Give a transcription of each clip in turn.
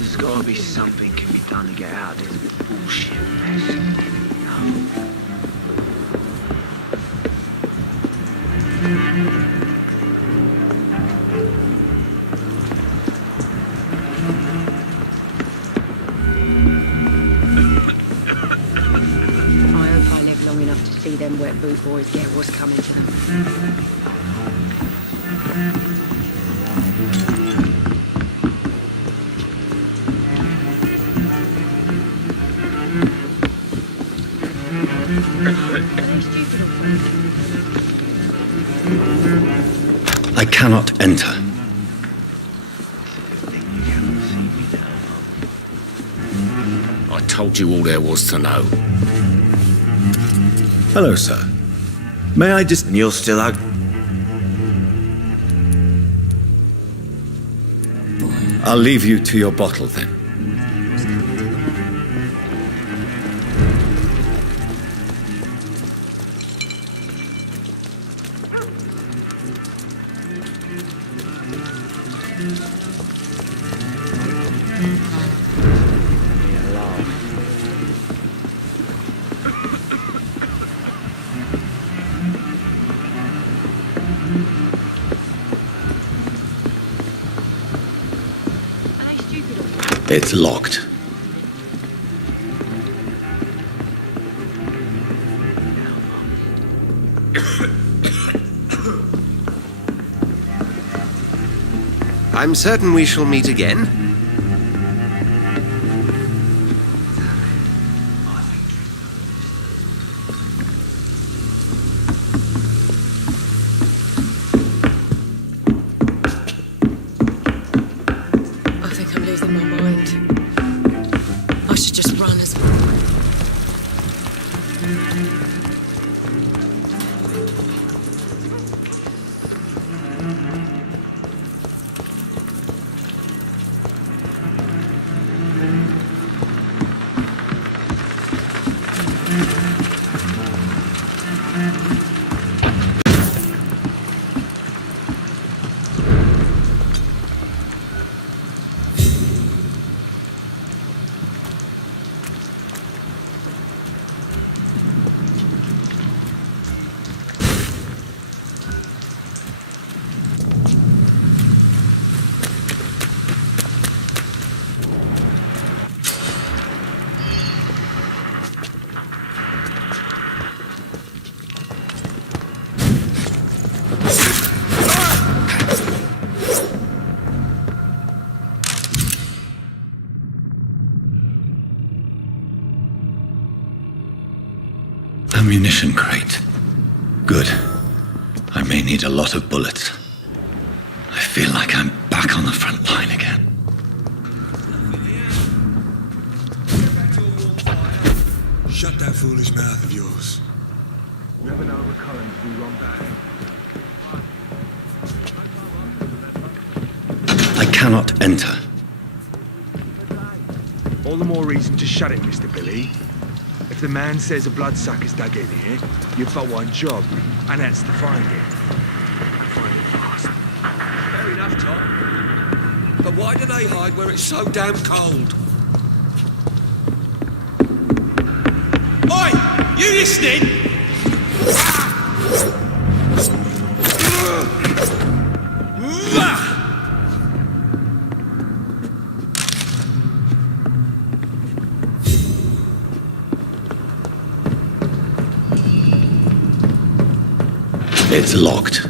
There's gotta be something can be done to get out of this bullshit mess. I hope I live long enough to see them wet boot boys get what's coming to them. I cannot enter. I told you all there was to know. Hello, sir. May I just... And you're still out? I'll leave you to your bottle, then. It's locked. I'm certain we shall meet again. I think I'm losing my mind. I should just run as Ammunition crate. Good. I may need a lot of bullets. I feel like I'm back on the front line again. Shut that foolish mouth of yours. We have an overcurrent we run back. I cannot enter. All the more reason to shut it, Mr. Billy. If the man says a bloodsucker's dug in here, you've got one job, and that's to find it. Fair enough, Tom. But why do they hide where it's so damn cold? Oi! You listening? It's locked.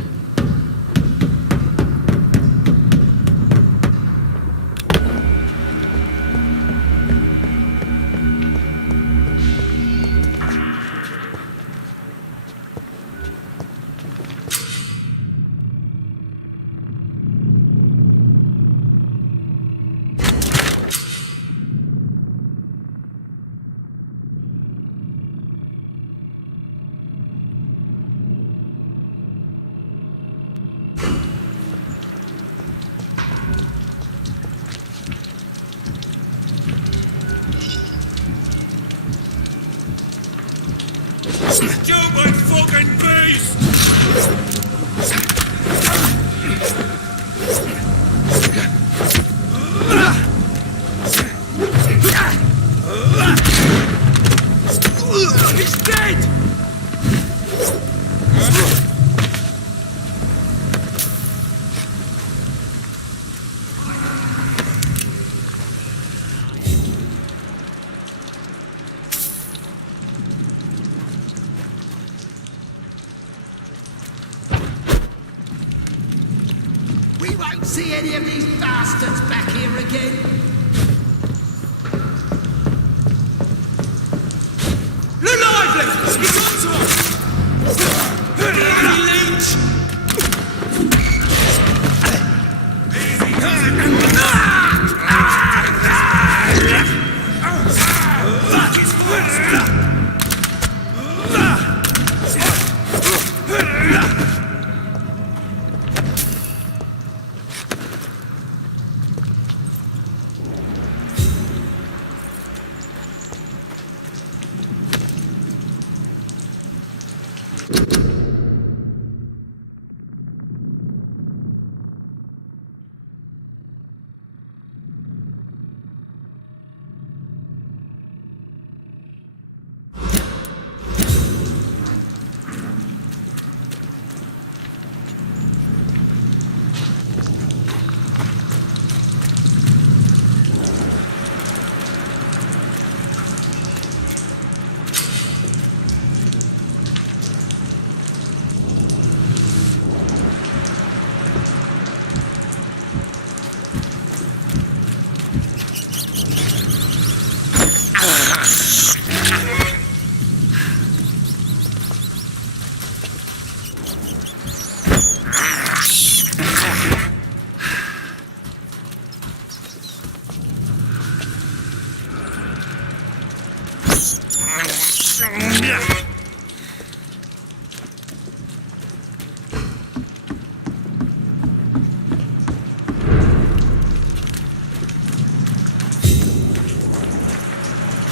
You my fucking beast! He's dead! We won't see any of these bastards back here again. Look lively! He's on to us! Bloody leech!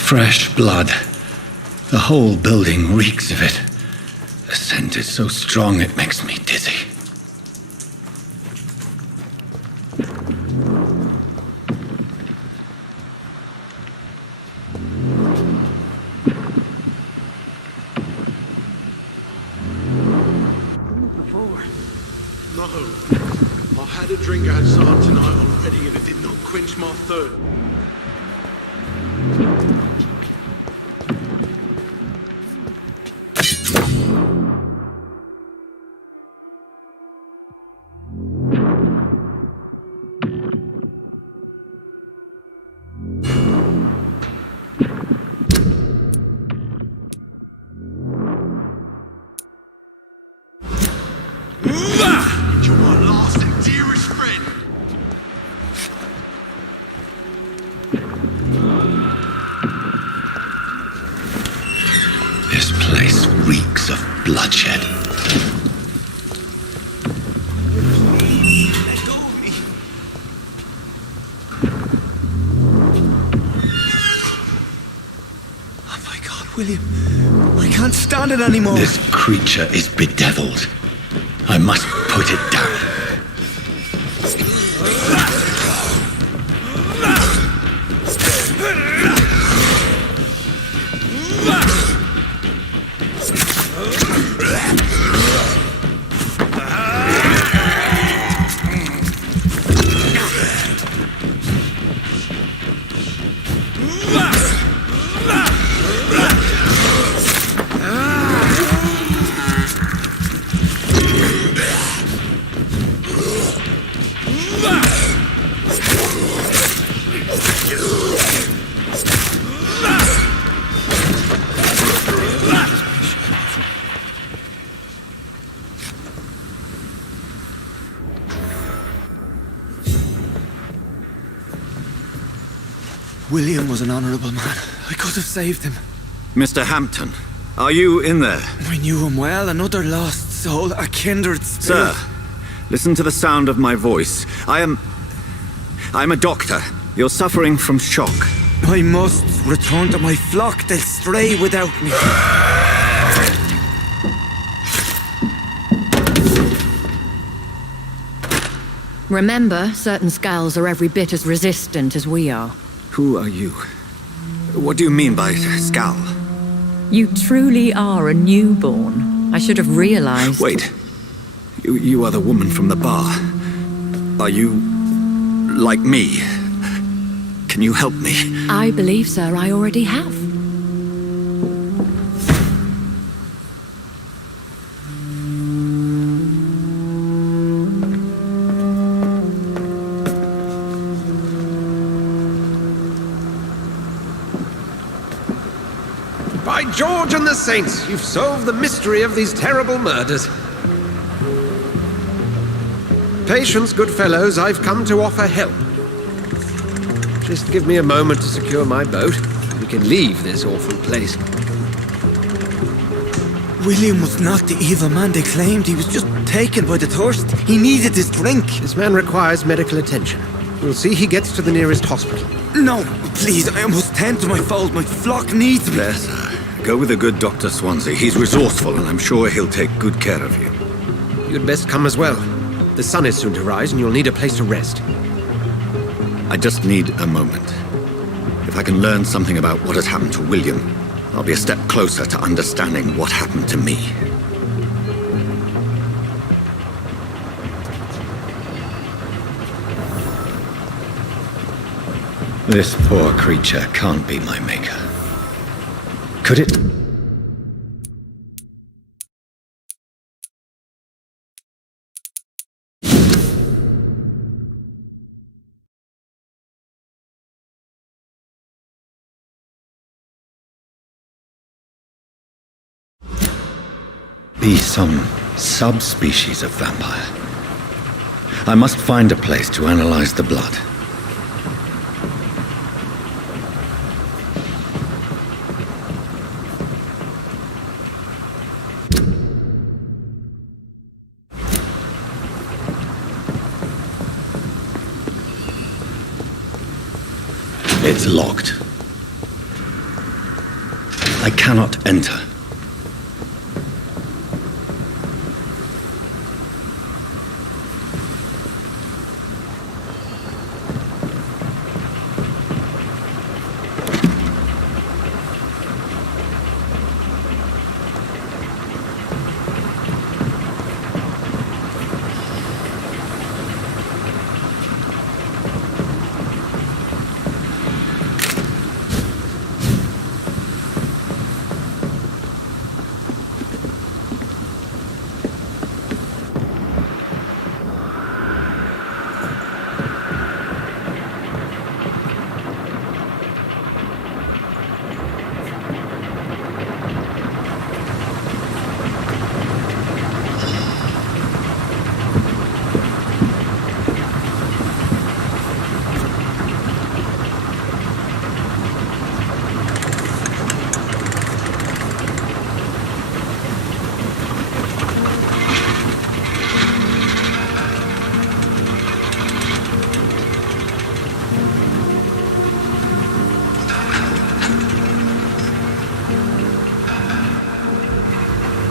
Fresh blood. The whole building reeks of it. The scent is so strong it makes me dizzy. No. I had a drink outside tonight already and it did not quench my thirst. You're my last and dearest friend. This place reeks of bloodshed. Let go of me. Oh my God, William. I can't stand it anymore. This creature is bedeviled. I must put it down. William was an honourable man. I could have saved him. Mr. Hampton, are you in there? I knew him well, another lost soul, a kindred spirit. Sir, listen to the sound of my voice. I'm a doctor. You're suffering from shock. I must return to my flock. They'll stray without me. Remember, certain skulls are every bit as resistant as we are. Who are you? What do you mean by Scal? You truly are a newborn. I should have realized. Wait. You are the woman from the bar. Are you like me? Can you help me? I believe, sir, I already have. By George and the Saints, you've solved the mystery of these terrible murders. Patience, good fellows, I've come to offer help. Just give me a moment to secure my boat. We can leave this awful place. William was not the evil man they claimed. He was just taken by the thirst. He needed this drink. This man requires medical attention. We'll see he gets to the nearest hospital. No, please, I must tend to my fold. My flock needs me. There, sir. Go with the good Dr. Swansea. He's resourceful, and I'm sure he'll take good care of you. You'd best come as well. The sun is soon to rise, and you'll need a place to rest. I just need a moment. If I can learn something about what has happened to William, I'll be a step closer to understanding what happened to me. This poor creature can't be my maker. Could it? Be some subspecies of vampire. I must find a place to analyze the blood. It's locked. I cannot enter.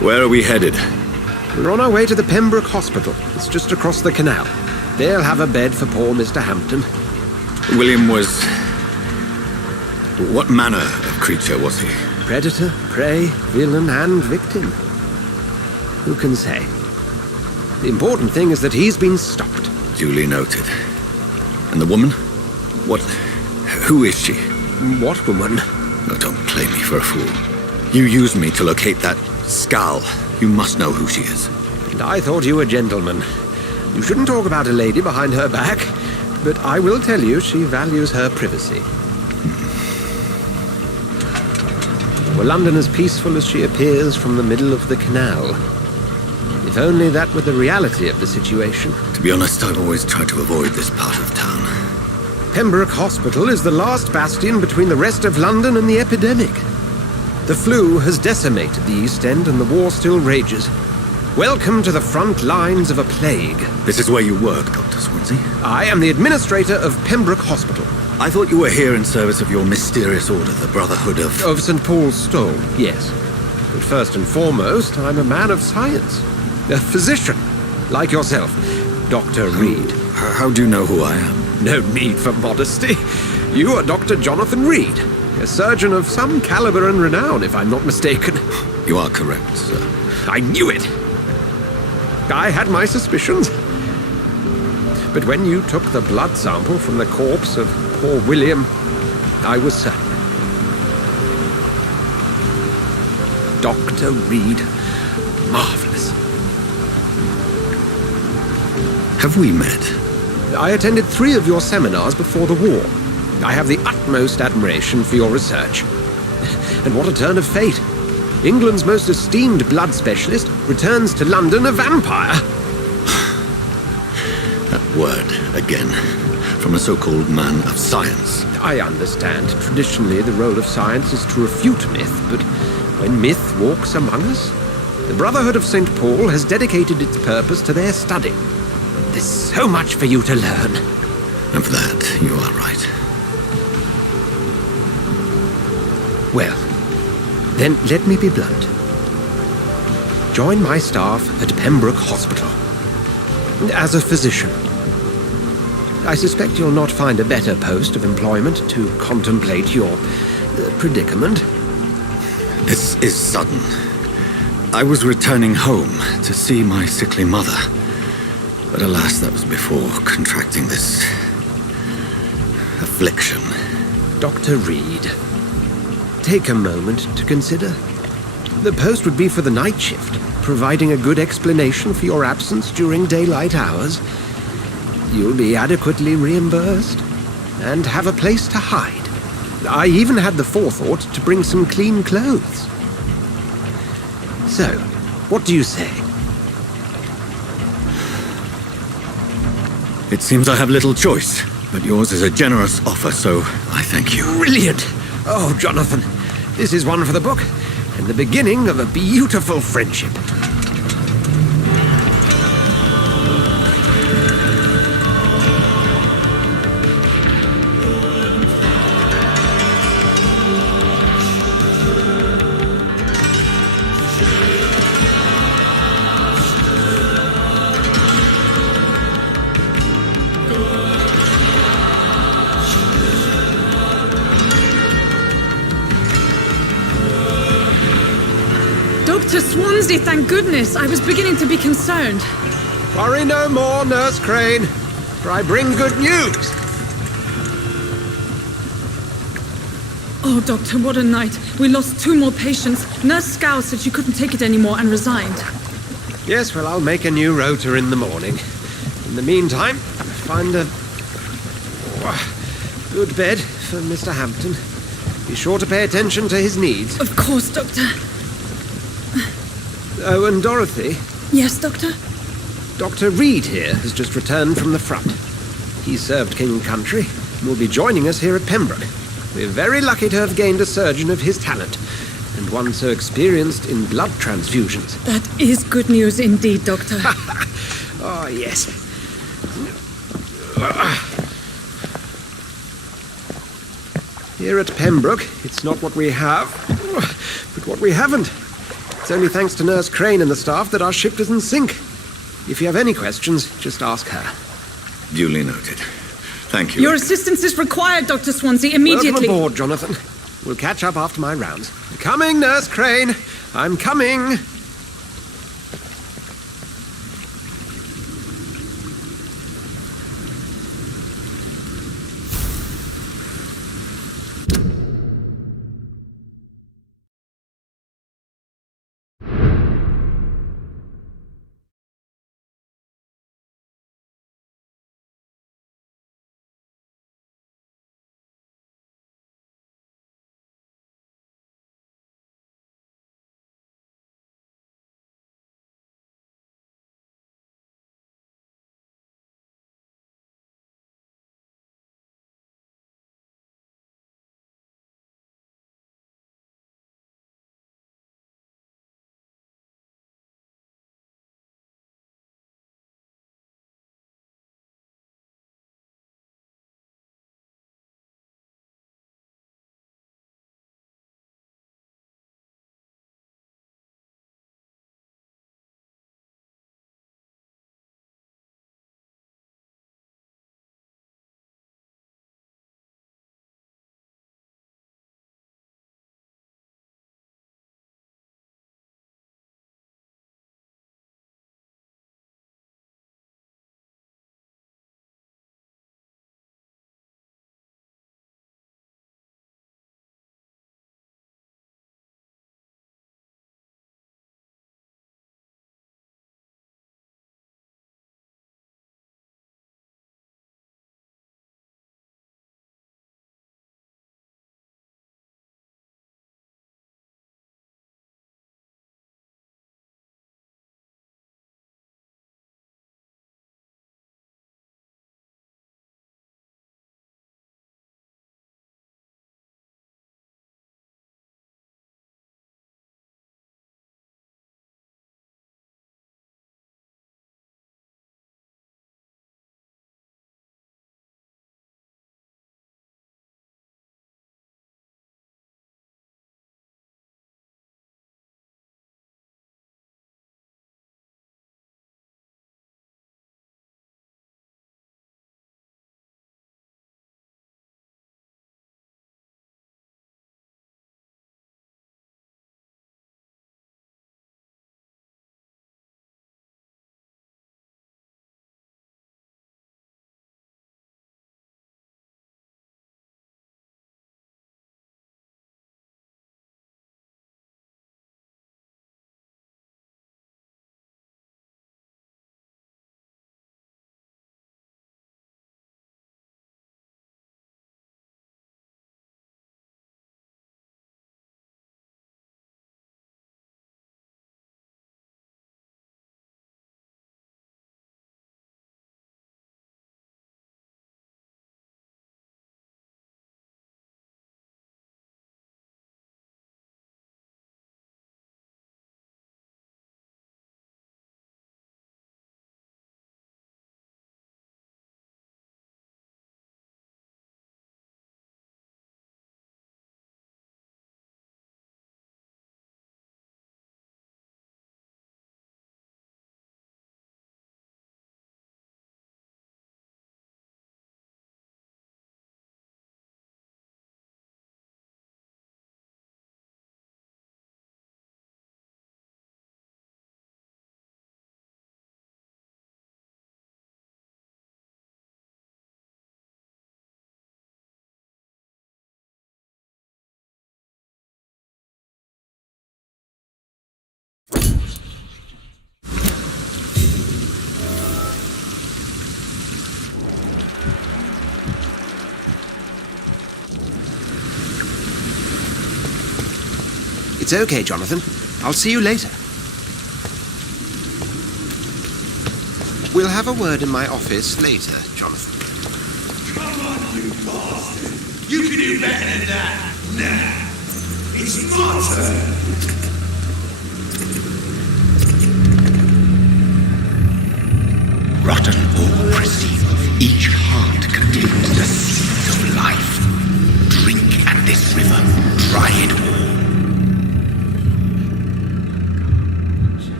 Where are we headed? We're on our way to the Pembroke Hospital. It's just across the canal. They'll have a bed for poor Mr. Hampton. William was... What manner of creature was he? Predator, prey, villain, and victim. Who can say? The important thing is that he's been stopped. Duly noted. And the woman? What... Who is she? What woman? Oh, don't play me for a fool. You used me to locate that skull. You must know who she is. And I thought you a gentleman. You shouldn't talk about a lady behind her back, but I will tell you she values her privacy. Were London as peaceful as she appears from the middle of the canal? If only that were the reality of the situation. To be honest, I've always tried to avoid this part of town. Pembroke Hospital is the last bastion between the rest of London and the epidemic. The flu has decimated the East End and the war still rages. Welcome to the front lines of a plague. This is where you work, Dr. Swansea? I am the administrator of Pembroke Hospital. I thought you were here in service of your mysterious order, the Brotherhood of... Of St. Paul's Stole, yes. But first and foremost, I'm a man of science. A physician, like yourself, Dr. Reed. How do you know who I am? No need for modesty. You are Dr. Jonathan Reed, a surgeon of some caliber and renown, if I'm not mistaken. You are correct, sir. I knew it! I had my suspicions. But when you took the blood sample from the corpse of poor William, I was certain. Dr. Reed. Marvelous. Have we met? I attended 3 of your seminars before the war. I have the utmost admiration for your research. And what a turn of fate. England's most esteemed blood specialist returns to London a vampire. That word, again, from a so-called man of science. I understand. Traditionally, the role of science is to refute myth, but when myth walks among us, the Brotherhood of St. Paul has dedicated its purpose to their study. There's so much for you to learn. And for that, you are right. Well, then let me be blunt. Join my staff at Pembroke Hospital. As a physician. I suspect you'll not find a better post of employment to contemplate your predicament. This is sudden. I was returning home to see my sickly mother. But alas, that was before contracting this affliction. Dr. Reed, take a moment to consider. The post would be for the night shift, providing a good explanation for your absence during daylight hours. You'll be adequately reimbursed and have a place to hide. I even had the forethought to bring some clean clothes. So, what do you say? It seems I have little choice, but yours is a generous offer, so I thank you. Brilliant! Oh, Jonathan, this is one for the book, and the beginning of a beautiful friendship. Dr. Swansea, thank goodness. I was beginning to be concerned. Worry no more, Nurse Crane, for I bring good news. Oh, Doctor, what a night. We lost 2 more patients. Nurse Scow said she couldn't take it anymore and resigned. Yes, well, I'll make a new rota in the morning. In the meantime, find a good bed for Mr. Hampton. Be sure to pay attention to his needs. Of course, Doctor. Oh, and Dorothy? Yes, Doctor? Dr. Reed here has just returned from the front. He served King and Country and will be joining us here at Pembroke. We're very lucky to have gained a surgeon of his talent, and one so experienced in blood transfusions. That is good news indeed, Doctor. Oh, yes. Here at Pembroke, it's not what we have, but what we haven't. It's It's only thanks to Nurse Crane and the staff that our ship doesn't sink. If you have any questions, just ask her. Duly noted. Thank you. Your assistance is required, Dr. Swansea, immediately. Welcome aboard, Jonathan. We'll catch up after my rounds. Coming, Nurse Crane. I'm coming. It's okay, Jonathan. I'll see you later. We'll have a word in my office later, Jonathan. Come on, you bastard! You can do better than that! Nah! It's my turn! Rotten ore proceed. Each heart contains the seeds of life. Drink at this river. Try it all.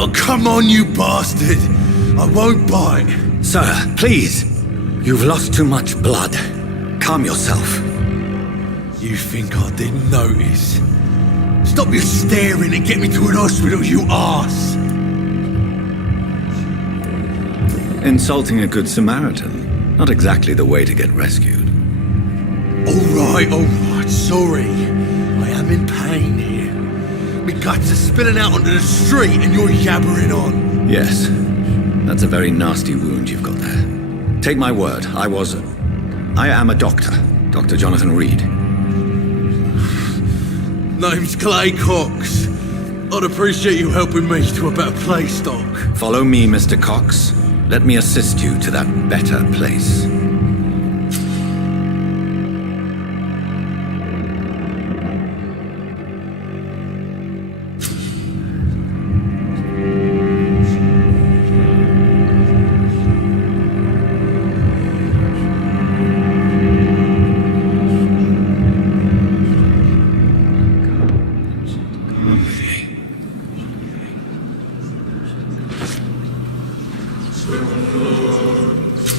Oh, come on, you bastard! I won't bite. Sir, please. You've lost too much blood. Calm yourself. You think I didn't notice? Stop your staring and get me to an hospital, you arse! Insulting a good Samaritan. Not exactly the way to get rescued. Alright, sorry. I am in pain here. My guts are spilling out onto the street and you're yabbering on. Yes. That's a very nasty wound you've got there. Take my word, I am a doctor. Dr. Jonathan Reed. Name's Clay Cox. I'd appreciate you helping me to a better place, Doc. Follow me, Mr. Cox. Let me assist you to that better place.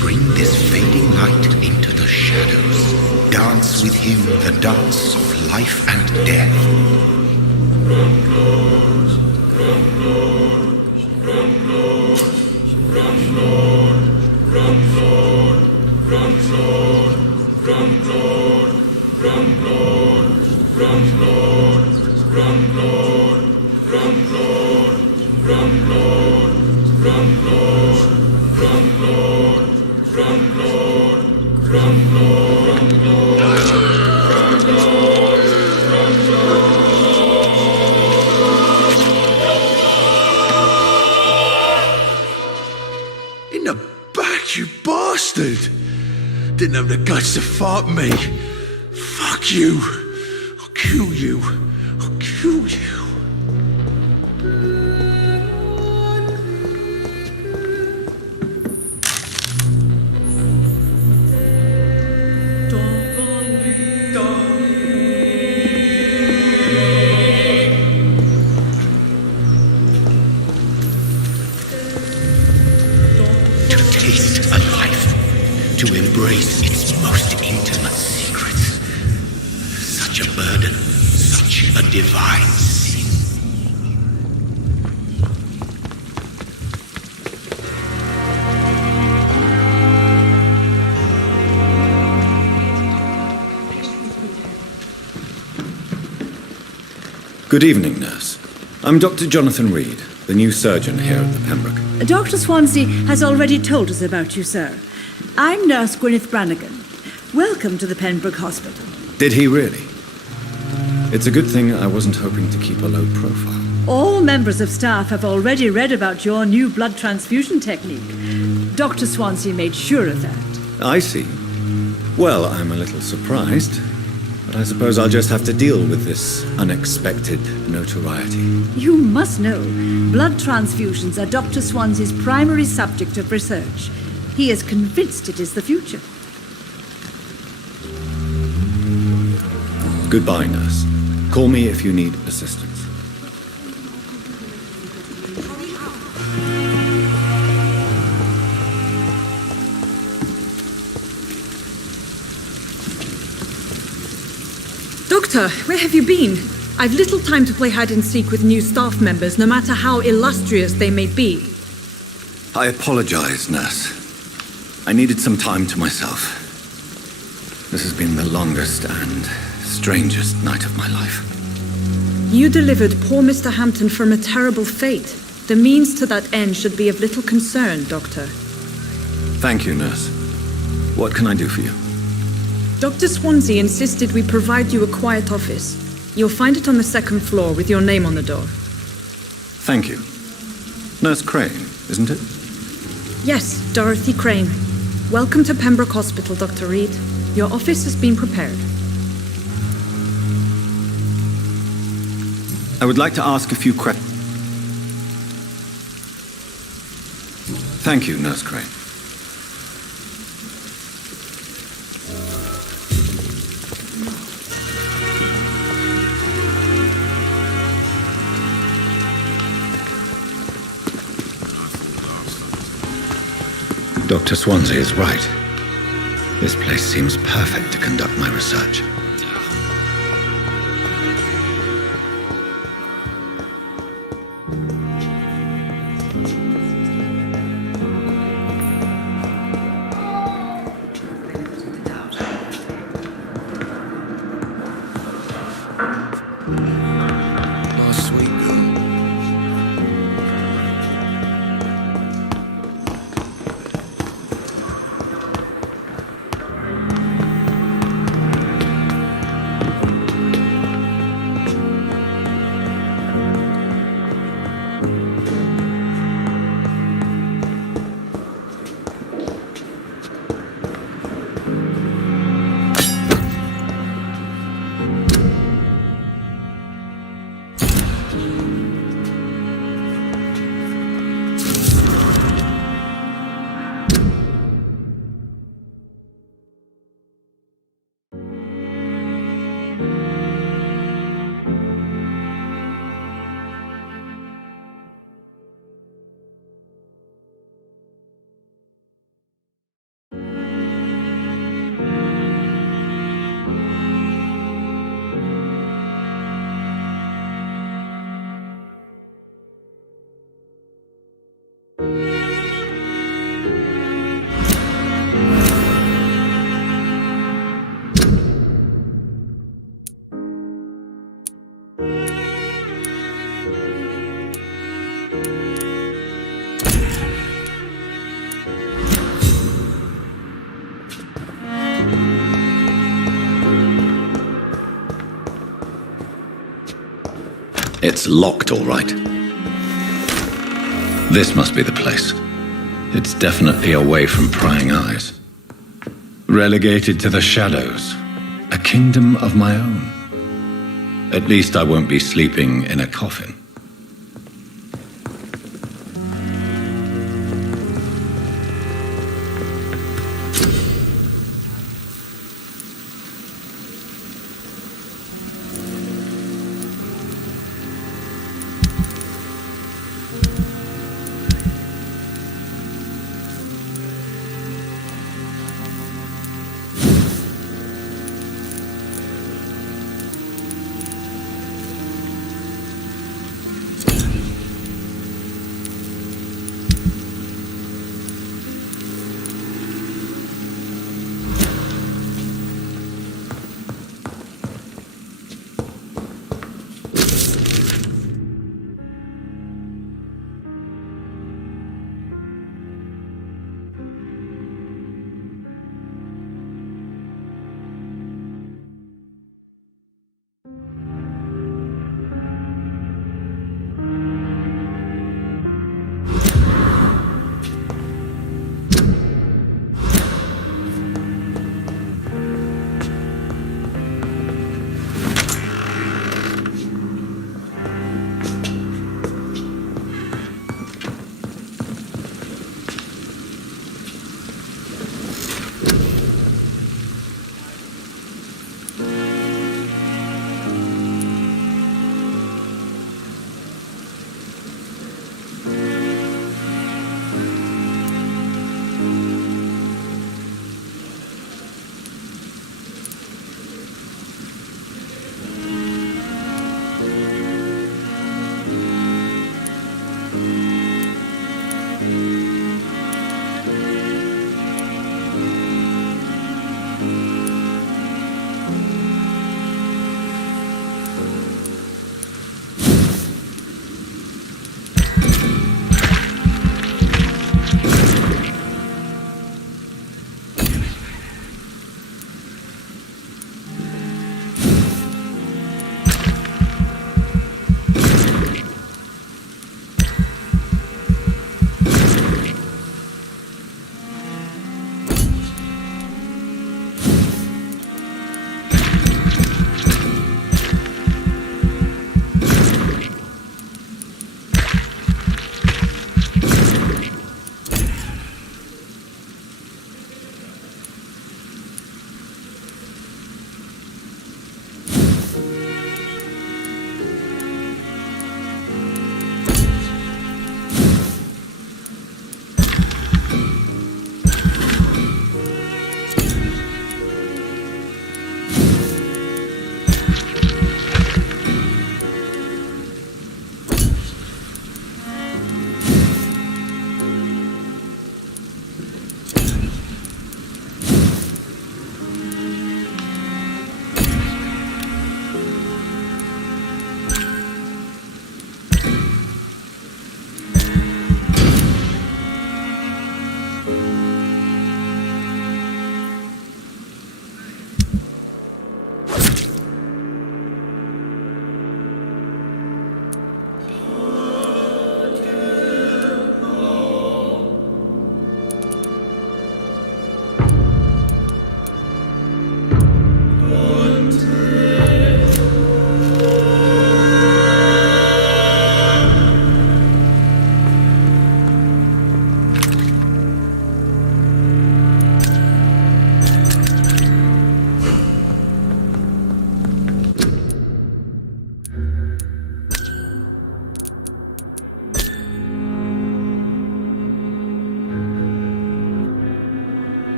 Bring this fading light into the shadows. Dance with him the dance of life and death. In the back, you bastard! Didn't have the guts to fight me. Fuck you! I'll kill you! I'll kill you! To embrace its most intimate secrets. Such a burden, such a divine sin. Good evening, nurse. I'm Dr. Jonathan Reed, the new surgeon here at the Pembroke. Dr. Swansea has already told us about you, sir. I'm Nurse Gwyneth Brannigan. Welcome to the Pembroke Hospital. Did he really? It's a good thing I wasn't hoping to keep a low profile. All members of staff have already read about your new blood transfusion technique. Dr. Swansea made sure of that. I see. Well, I'm a little surprised, but I suppose I'll just have to deal with this unexpected notoriety. You must know, blood transfusions are Dr. Swansea's primary subject of research. He is convinced it is the future. Goodbye, nurse. Call me if you need assistance. Doctor, where have you been? I've little time to play hide and seek with new staff members, no matter how illustrious they may be. I apologize, nurse. I needed some time to myself. This has been the longest and strangest night of my life. You delivered poor Mr. Hampton from a terrible fate. The means to that end should be of little concern, Doctor. Thank you, nurse. What can I do for you? Dr. Swansea insisted we provide you a quiet office. You'll find it on the second floor with your name on the door. Thank you. Nurse Crane, isn't it? Yes, Dorothy Crane. Welcome to Pembroke Hospital, Dr. Reed. Your office has been prepared. I would like to ask a few questions. Thank you, Nurse Crane. Dr. Swansea is right. This place seems perfect to conduct my research. It's locked, all right. This must be the place. It's definitely away from prying eyes. Relegated to the shadows. A kingdom of my own. At least I won't be sleeping in a coffin.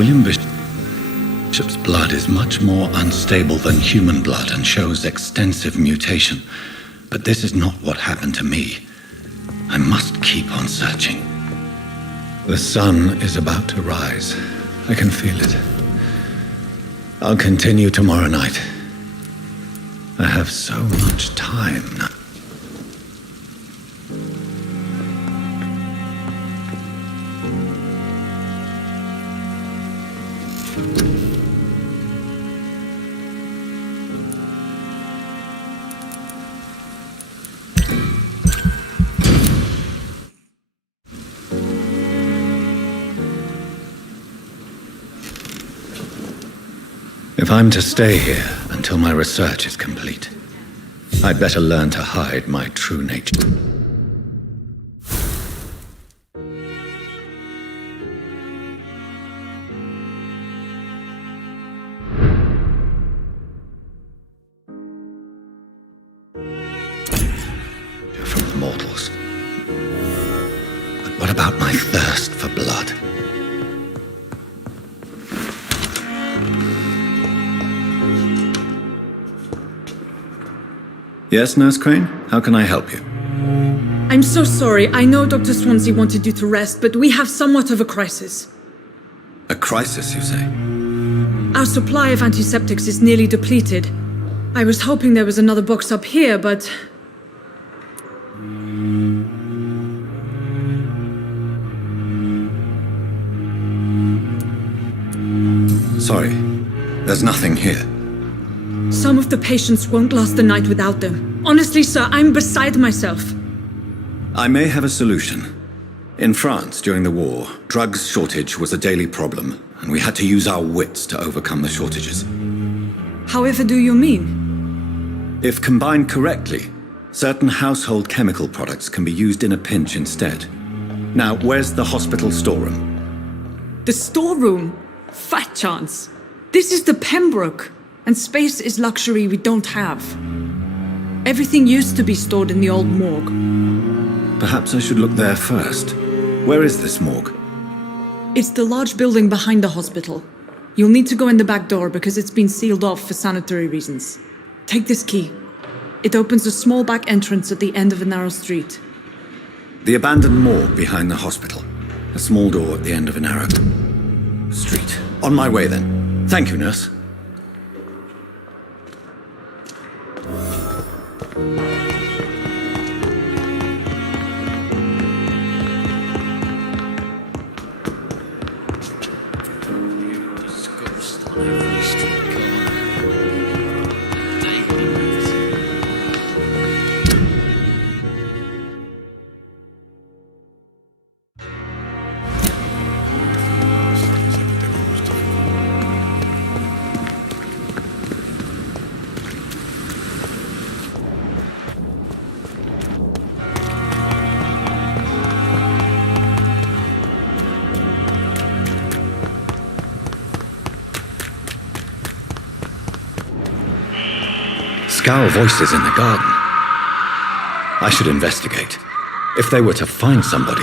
William Bishop's blood is much more unstable than human blood and shows extensive mutation. But this is not what happened to me. I must keep on searching. The sun is about to rise. I can feel it. I'll continue tomorrow night. I have so much time now. If I'm to stay here until my research is complete, I'd better learn to hide my true nature. From the mortals. But what about my thirst for blood? Yes, Nurse Crane? How can I help you? I'm so sorry. I know Dr. Swansea wanted you to rest, but we have somewhat of a crisis. A crisis, you say? Our supply of antiseptics is nearly depleted. I was hoping there was another box up here, but... Sorry, there's nothing here. Some of the patients won't last the night without them. Honestly, sir, I'm beside myself. I may have a solution. In France, during the war, drugs shortage was a daily problem, and we had to use our wits to overcome the shortages. However do you mean? If combined correctly, certain household chemical products can be used in a pinch instead. Now, where's the hospital storeroom? The storeroom? Fat chance. This is the Pembroke. And space is luxury we don't have. Everything used to be stored in the old morgue. Perhaps I should look there first. Where is this morgue? It's the large building behind the hospital. You'll need to go in the back door because it's been sealed off for sanitary reasons. Take this key. It opens a small back entrance at the end of a narrow street. The abandoned morgue behind the hospital. A small door at the end of a narrow street. On my way then. Thank you, nurse. Scowl voices in the garden. I should investigate. If they were to find somebody.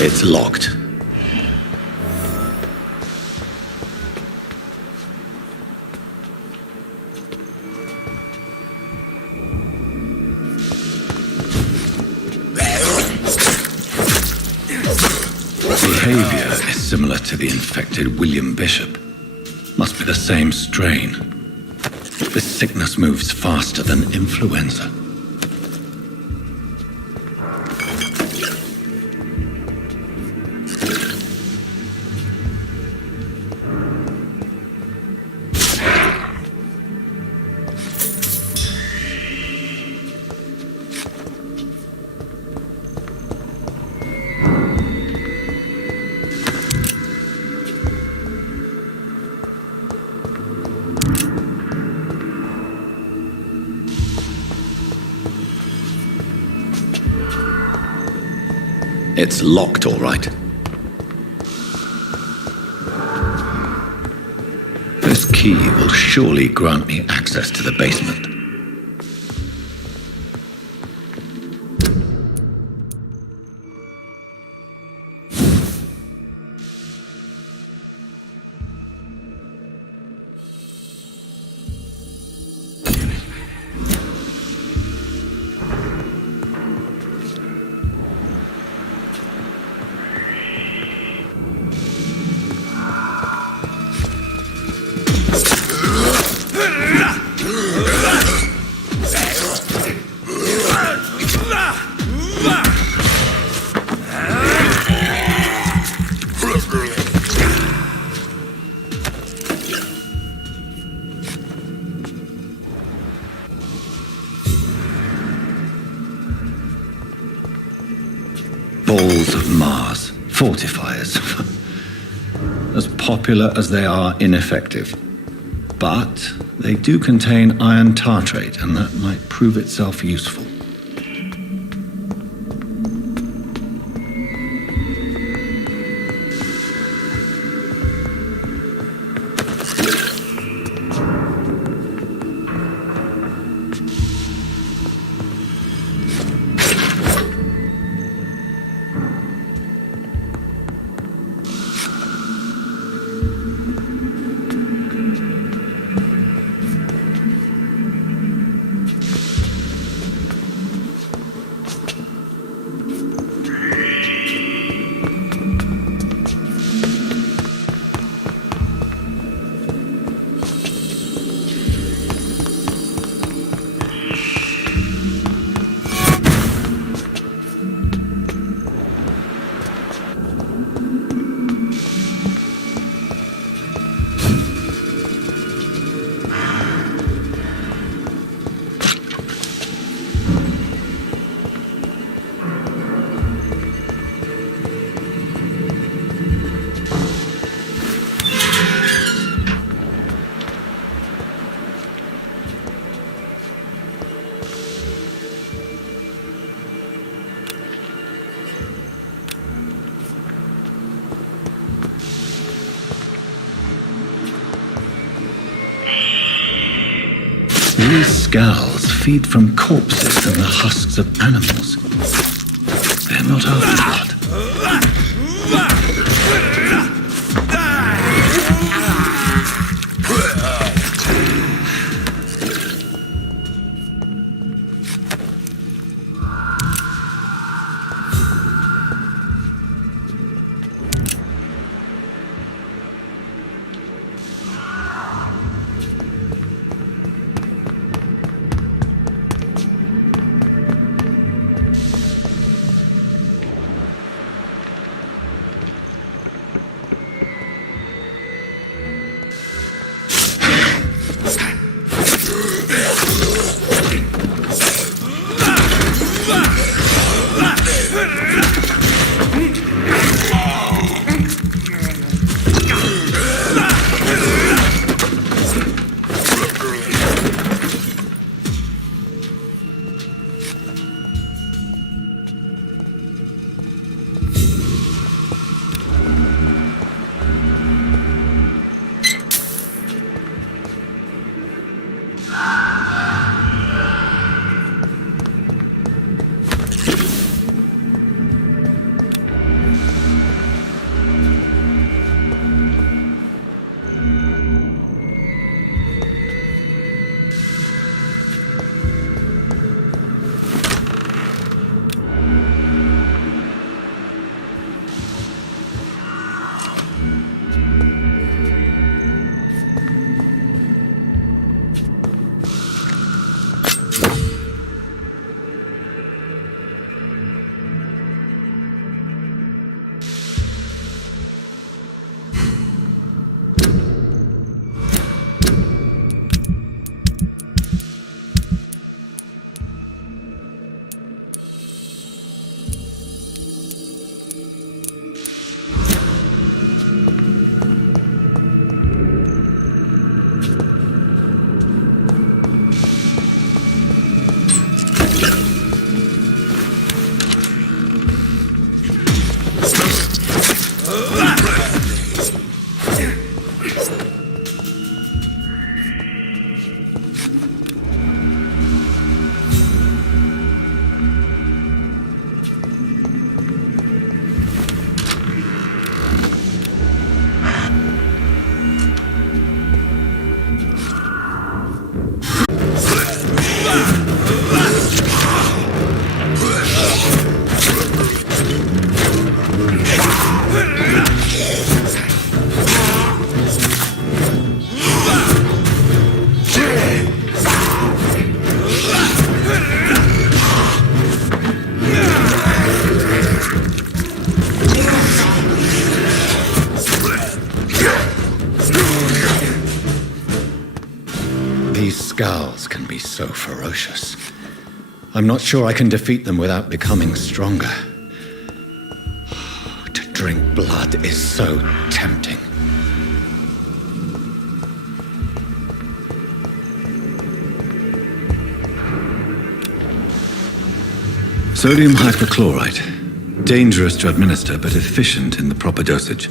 It's locked. Behavior is similar to the infected William Bishop. Must be the same strain. This sickness moves faster than influenza. It's locked, all right. This key will surely grant me access to the basement. Balls of Mars, fortifiers. As popular as they are ineffective. But they do contain iron tartrate, and that might prove itself useful. scowls feed from corpses and the husks of animals. They're not after blood. Scowls can be so ferocious. I'm not sure I can defeat them without becoming stronger. To drink blood is so tempting. Sodium hypochlorite. Dangerous to administer, but efficient in the proper dosage.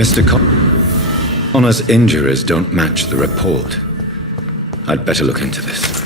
Mr. Connor's injuries don't match the report. I'd better look into this.